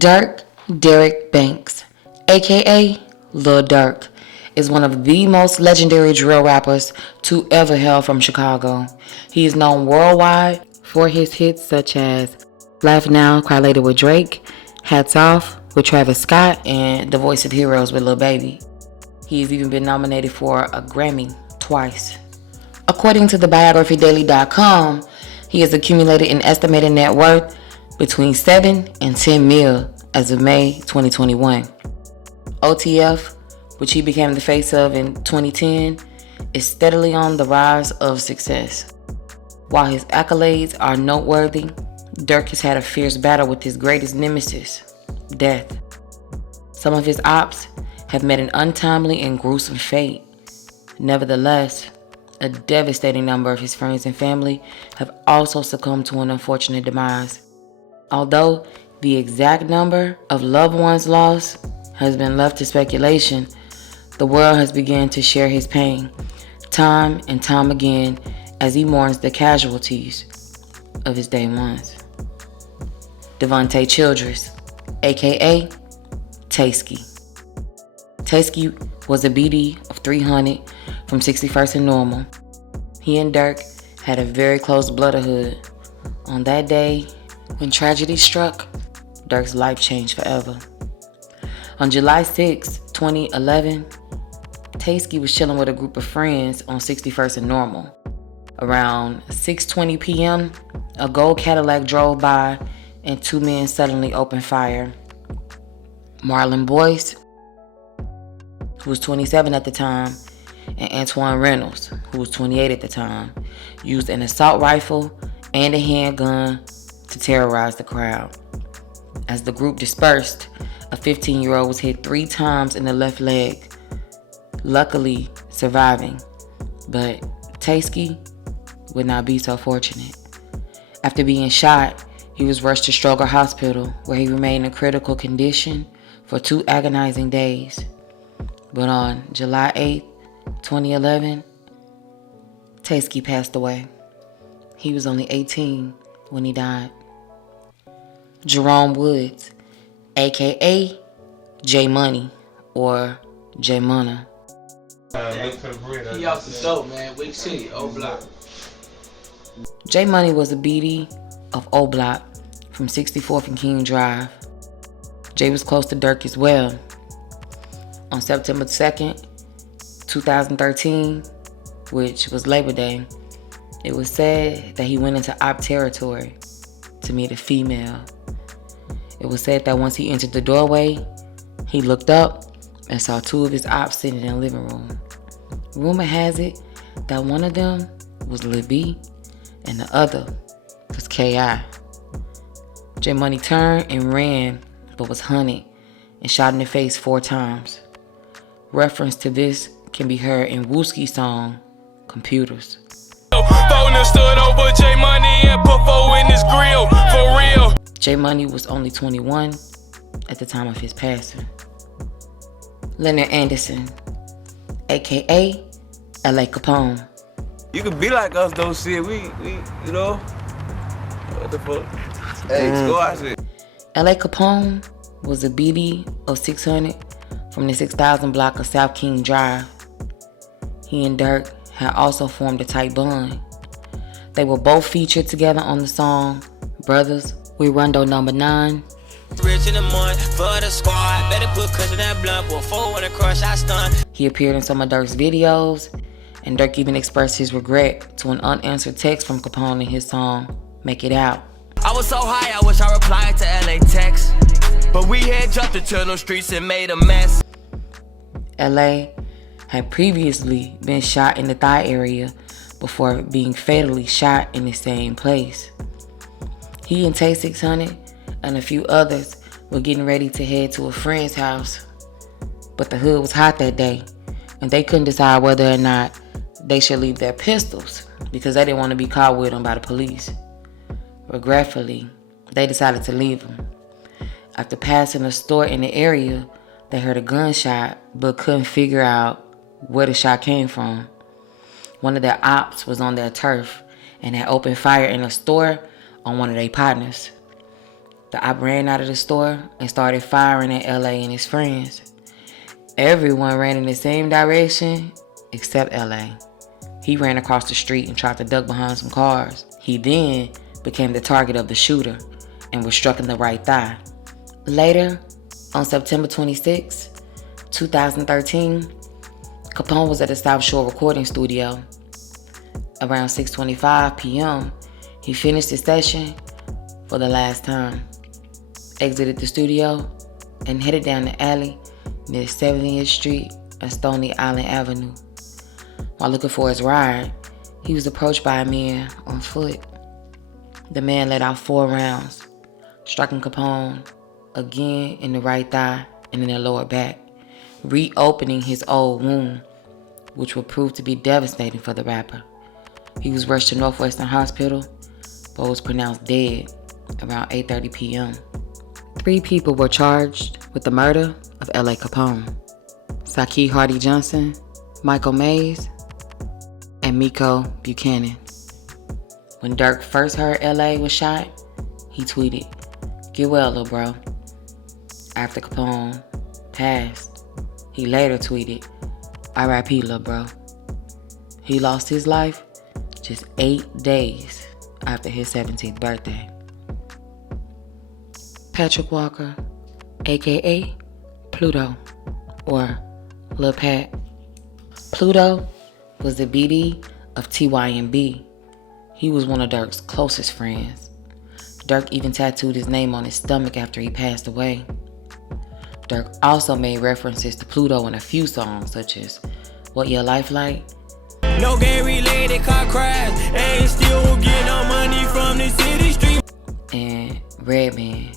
Durk Derek Banks, aka Lil Durk, is one of the most legendary drill rappers to ever hail from Chicago. He is known worldwide for his hits such as Laugh Now, Cry Later with Drake, Hats Off with Travis Scott, and The Voice of Heroes with Lil Baby. He has even been nominated for a Grammy twice. According to thebiographydaily.com, he has accumulated an estimated net worth between 7 and 10 mil as of May 2021. OTF, which he became the face of in 2010, is steadily on the rise of success. While his accolades are noteworthy, Durk has had a fierce battle with his greatest nemesis, death. Some of his ops have met an untimely and gruesome fate. Nevertheless, a devastating number of his friends and family have also succumbed to an unfortunate demise. Although the exact number of loved ones lost has been left to speculation, the world has begun to share his pain time and time again as he mourns the casualties of his day ones. Devontae Childress, aka Taiski. Taiski was a BD of 300 from 61st and Normal. He and Durk had a very close brotherhood. On that day, when tragedy struck, Durk's life changed forever. On July 6, 2011, Taiski was chilling with a group of friends on 61st and Normal. Around 6:20 p.m., a gold Cadillac drove by and two men suddenly opened fire. Marlon Boyce, who was 27 at the time, and Antoine Reynolds, who was 28 at the time, used an assault rifle and a handgun to terrorize the crowd. As the group dispersed, a 15-year-old was hit 3 times in the left leg, luckily surviving, but Taiski would not be so fortunate. After being shot, he was rushed to Stroger Hospital, where he remained in critical condition for 2 agonizing days. But on July 8, 2011, Taiski passed away. He was only 18 when he died. Jerome Woods, aka J Money or J Mona. He off the dope, man. Wick City, O Block. J Money was a BD of O Block from 64th and King Drive. Jay was close to Durk as well. On September 2nd, 2013, which was Labor Day, it was said that he went into op territory to meet a female. It was said that once he entered the doorway, he looked up and saw 2 of his ops sitting in the living room. Rumor has it that one of them was Lil B and the other was K.I. J Money turned and ran, but was hunted and shot in the face 4 times. Reference to this can be heard in Wooski's song, Computers. Stood over J Money and put 4 in his grill, for real. J Money was only 21 at the time of his passing. Leonard Anderson, aka LA Capone. You could be like us though, shit. We you know. What the fuck? Hey, go out shit. LA Capone was a BD of 600 from the 6000 block of South King Drive. He and Durk had also formed a tight bond. They were both featured together on the song Brothers, We Rondo Number 9. Rich in the morning for the squad. Better put cushion that blunt before when the crush I stun. He appeared in some of Durk's videos, and Durk even expressed his regret to an unanswered text from Capone in his song Make It Out. I was so high, I wish I replied to LA text. But we had jumped into the streets and made a mess. LA had previously been shot in the thigh area before being fatally shot in the same place. He and Tay 600 and a few others were getting ready to head to a friend's house, but the hood was hot that day and they couldn't decide whether or not they should leave their pistols because they didn't want to be caught with them by the police. Regretfully, they decided to leave them. After passing a store in the area, they heard a gunshot but couldn't figure out where the shot came from. One of their ops was on their turf and had opened fire in a store on one of their partners. The op ran out of the store and started firing at LA and his friends. Everyone ran in the same direction except LA. He ran across the street and tried to duck behind some cars. He then became the target of the shooter and was struck in the right thigh. Later, on September 26, 2013, Capone was at the South Shore recording studio. Around 6:25 p.m., he finished his session for the last time, exited the studio, and headed down the alley near 70th Street and Stony Island Avenue. While looking for his ride, he was approached by a man on foot. The man let out 4 rounds, striking Capone again in the right thigh and in the lower back, reopening his old wound, which would prove to be devastating for the rapper. He was rushed to Northwestern Hospital, but was pronounced dead around 8:30 p.m. 3 people were charged with the murder of L.A. Capone: Saki Hardy Johnson, Michael Mays, and Miko Buchanan. When Durk first heard L.A. was shot, he tweeted, "Get well, little bro." After Capone passed, he later tweeted, "R.I.P. little bro." He lost his life just 8 days after his 17th birthday. Patrick Walker, aka Pluto, or Lil Pat. Pluto was the BD of TYMB. He was one of Durk's closest friends. Durk even tattooed his name on his stomach after he passed away. Durk also made references to Pluto in a few songs, such as What Your Life Like, No gang related car crash, ain't still getting no money from the city street. and Redman.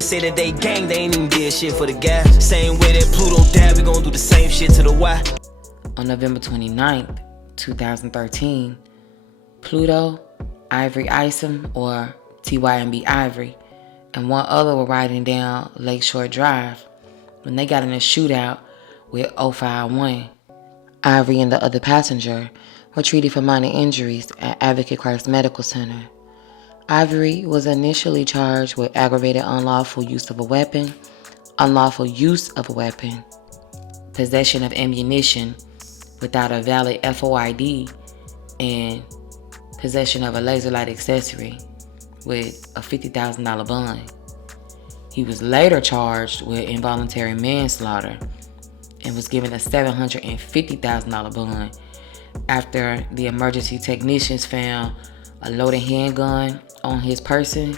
Say that they gang, they ain't even did shit for the gas. Same way that Pluto died, we gon' do the same shit to the Y. On November 29th, 2013, Pluto, Ivory Isom, or TYMB Ivory, and one other were riding down Lakeshore Drive when they got in a shootout with 051. Ivory and the other passenger were treated for minor injuries at Advocate Christ Medical Center. Ivory was initially charged with aggravated unlawful use of a weapon, possession of ammunition without a valid FOID, and possession of a laser light accessory with a $50,000 bond. He was later charged with involuntary manslaughter and was given a $750,000 bond after the emergency technicians found a loaded handgun on his person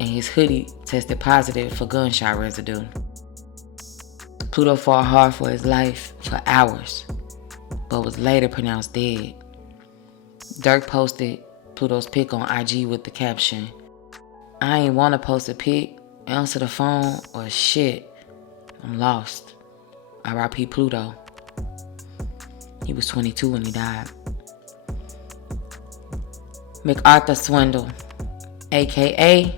and his hoodie tested positive for gunshot residue. Pluto fought hard for his life for hours, but was later pronounced dead. Durk posted Pluto's pic on IG with the caption, "I ain't wanna post a pic, answer the phone, or shit. I'm lost. R.I.P. Pluto." He was 22 when he died. MacArthur Swindle, aka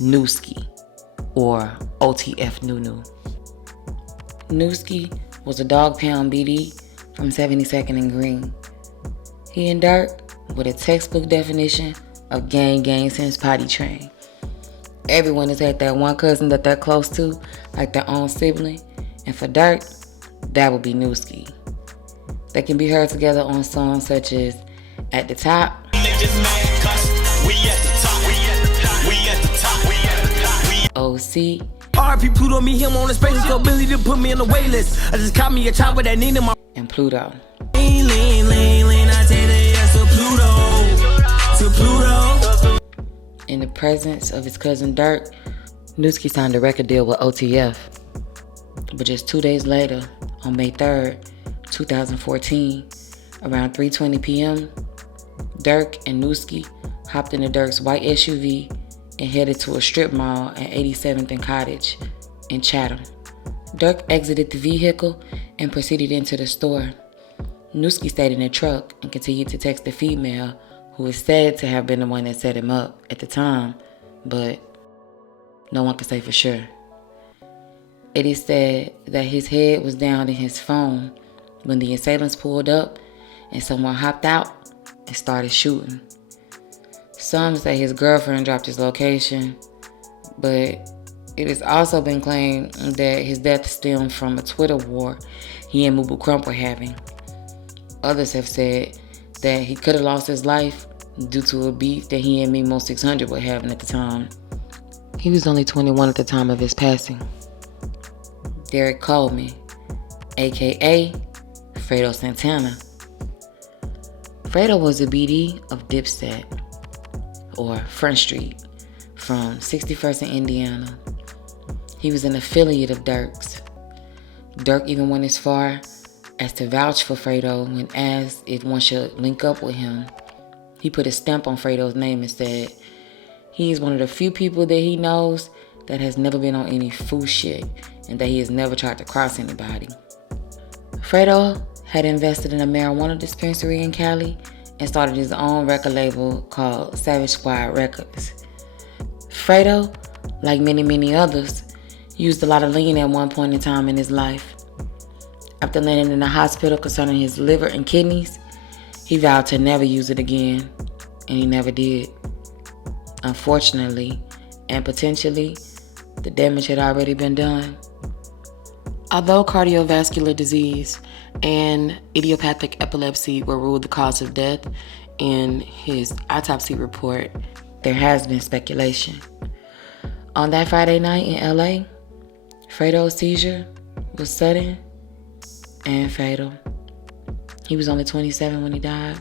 Newski, or OTF Nunu. Newski was a dog pound BD from 72nd and Green. He and Durk were the textbook definition of gang since potty train. Everyone has had that one cousin that they're close to, like their own sibling, and for Durk, that would be Newski. They can be heard together on songs such as At the Top, OC, RP Pluto, me him on the space, so Billy to put me on the wait list. I just caught me a chop with that Nina, my and Pluto. lean, I take the ass to Pluto. In the presence of his cousin Durk, Newski signed a record deal with OTF. But just 2 days later, on May 3rd, 2014, around 3:20 p.m., Durk and Newski hopped into Durk's white SUV and headed to a strip mall at 87th and Cottage in Chatham. Durk exited the vehicle and proceeded into the store. Newski stayed in the truck and continued to text the female who is said to have been the one that set him up at the time, but no one can say for sure. It is said that his head was down in his phone when the assailants pulled up and someone hopped out and started shooting. Some say his girlfriend dropped his location, But it has also been claimed that his death stemmed from a Twitter war he and Mubu Crump were having. Others have said that he could have lost his life due to a beef that he and Mimo 600 were having at the time. He was only 21 at the time of his passing. Derek Coleman, aka Fredo Santana. Fredo was a BD of Dipset, or Front Street, from 61st in Indiana. He was an affiliate of Durk's. Durk even went as far as to vouch for Fredo when asked if one should link up with him. He put a stamp on Fredo's name and said, he is one of the few people that he knows that has never been on any fool shit and that he has never tried to cross anybody. Fredo had invested in a marijuana dispensary in Cali and started his own record label called Savage Squad Records. Fredo, like many others, used a lot of lean at one point in time in his life. After landing in the hospital concerning his liver and kidneys, he vowed to never use it again, and he never did. Unfortunately, and potentially, the damage had already been done. Although cardiovascular disease and idiopathic epilepsy were ruled the cause of death in his autopsy report, there has been speculation. On that Friday night in LA, Fredo's seizure was sudden and fatal. He was only 27 when he died.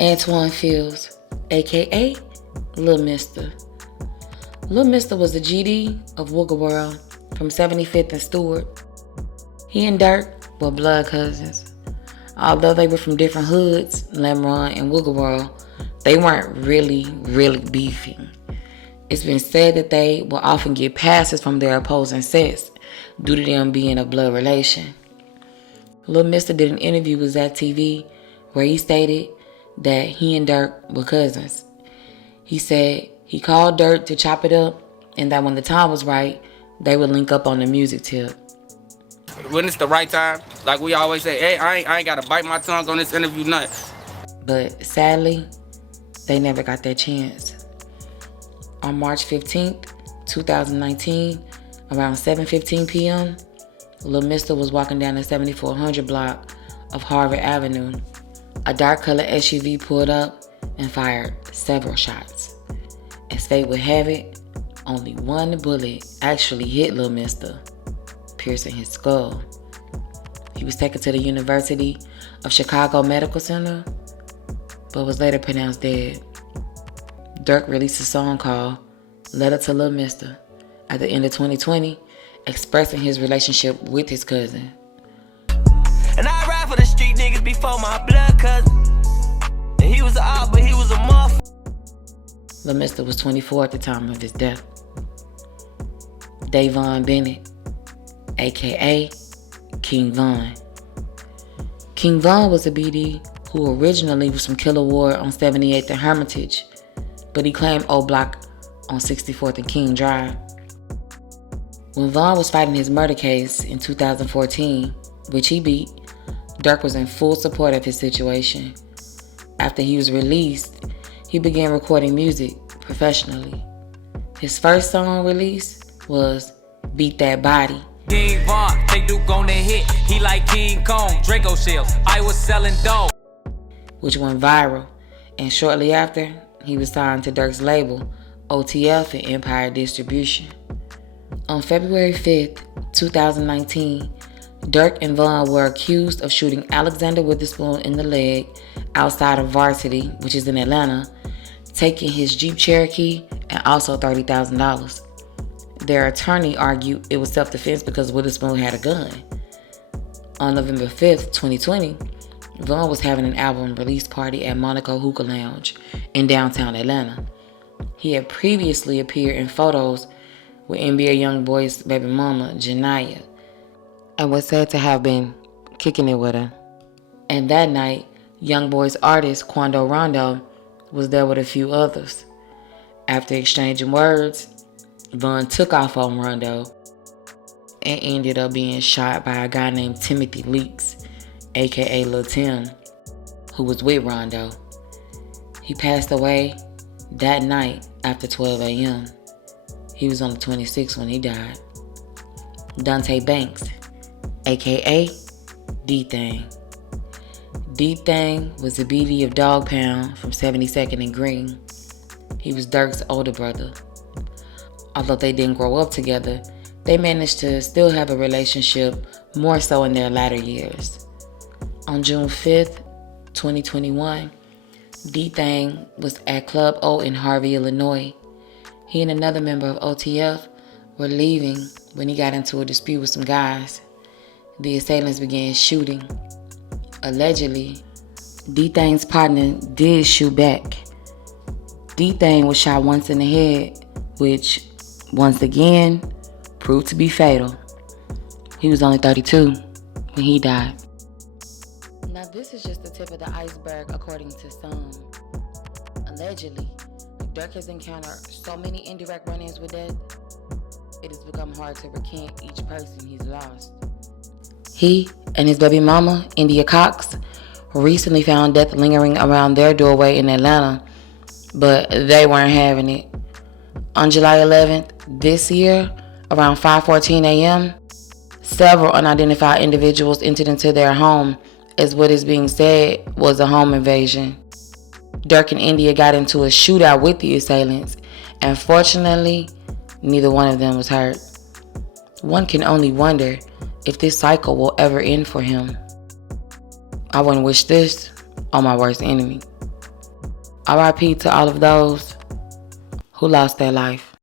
Antoine Fields, aka Lil Mister. Lil Mister was the GD of Wooga World from 75th and Stewart. He and Durk were blood cousins. Although they were from different hoods, Lemron and Wooga World, they weren't really beefing. It's been said that they will often get passes from their opposing sex due to them being a blood relation. Lil Mister did an interview with Zach TV where he stated that he and Durk were cousins. He said he called Durk to chop it up and that when the time was right, they would link up on the music tip. When it's the right time, like we always say, hey, I ain't gotta bite my tongue on this interview, nothing. But sadly, they never got that chance. On March 15th, 2019, around 7:15 p.m., Lil Mister was walking down the 7400 block of Harvard Avenue. A dark-colored SUV pulled up and fired several shots. As fate would have it, only one bullet actually hit Lil Mister, piercing his skull. He was taken to the University of Chicago Medical Center, but was later pronounced dead. Durk released a song called Letter to Lil Mister at the end of 2020, expressing his relationship with his cousin. And I ride for the street niggas before my blood cousin. And he was an op, but he was a muff. Lil Mister was 24 at the time of his death. Davon Bennett, aka King Von. King Von was a BD who originally was from Killer Ward on 78th and Hermitage, but he claimed O Block on 64th and King Drive. When Von was fighting his murder case in 2014, which he beat, Durk was in full support of his situation. After he was released, he began recording music professionally. His first song release was Beat That Body. King Von, take Duke on the hit. He like King Kong, Draco shells. I was selling dope, which went viral, and shortly after, he was signed to Durk's label, OTF and Empire Distribution. On February 5th, 2019, Durk and Von were accused of shooting Alexander Witherspoon in the leg outside of Varsity, which is in Atlanta, taking his Jeep Cherokee and also $30,000. Their attorney argued it was self-defense because Witherspoon had a gun. On November 5th, 2020, Von was having an album release party at Monaco Hookah Lounge in downtown Atlanta. He had previously appeared in photos with NBA YoungBoy's baby mama, Janiyah, and was said to have been kicking it with her. And that night, YoungBoy's artist, Quando Rondo, was there with a few others. After exchanging words, Von took off on Rondo and ended up being shot by a guy named Timothy Leaks, aka Lil Tim, who was with Rondo. He passed away That night, after 12 a.m., he was only 26 when he died. Dante Banks, aka D-Thang. D-Thang was a BD of Dog Pound from 72nd and Green. He was Durk's older brother. Although they didn't grow up together, they managed to still have a relationship, more so in their latter years. On June 5th, 2021, D-Thang was at Club O in Harvey, Illinois. He and another member of OTF were leaving when he got into a dispute with some guys. The assailants began shooting. Allegedly, D-Thang's partner did shoot back. D-Thang was shot once in the head, which, once again, proved to be fatal. He was only 32 when he died. Now, this is just the tip of the iceberg, according to some. Allegedly, Durk has encountered so many indirect run-ins with death, it has become hard to recant each person he's lost. He and his baby mama, India Cox, recently found death lingering around their doorway in Atlanta, but they weren't having it. On July 11th this year, around 5:14 a.m., several unidentified individuals entered into their home as what is being said was a home invasion. Durk and India got into a shootout with the assailants, and fortunately, neither one of them was hurt. One can only wonder if this cycle will ever end for him. I wouldn't wish this on my worst enemy. RIP to all of those who lost their life.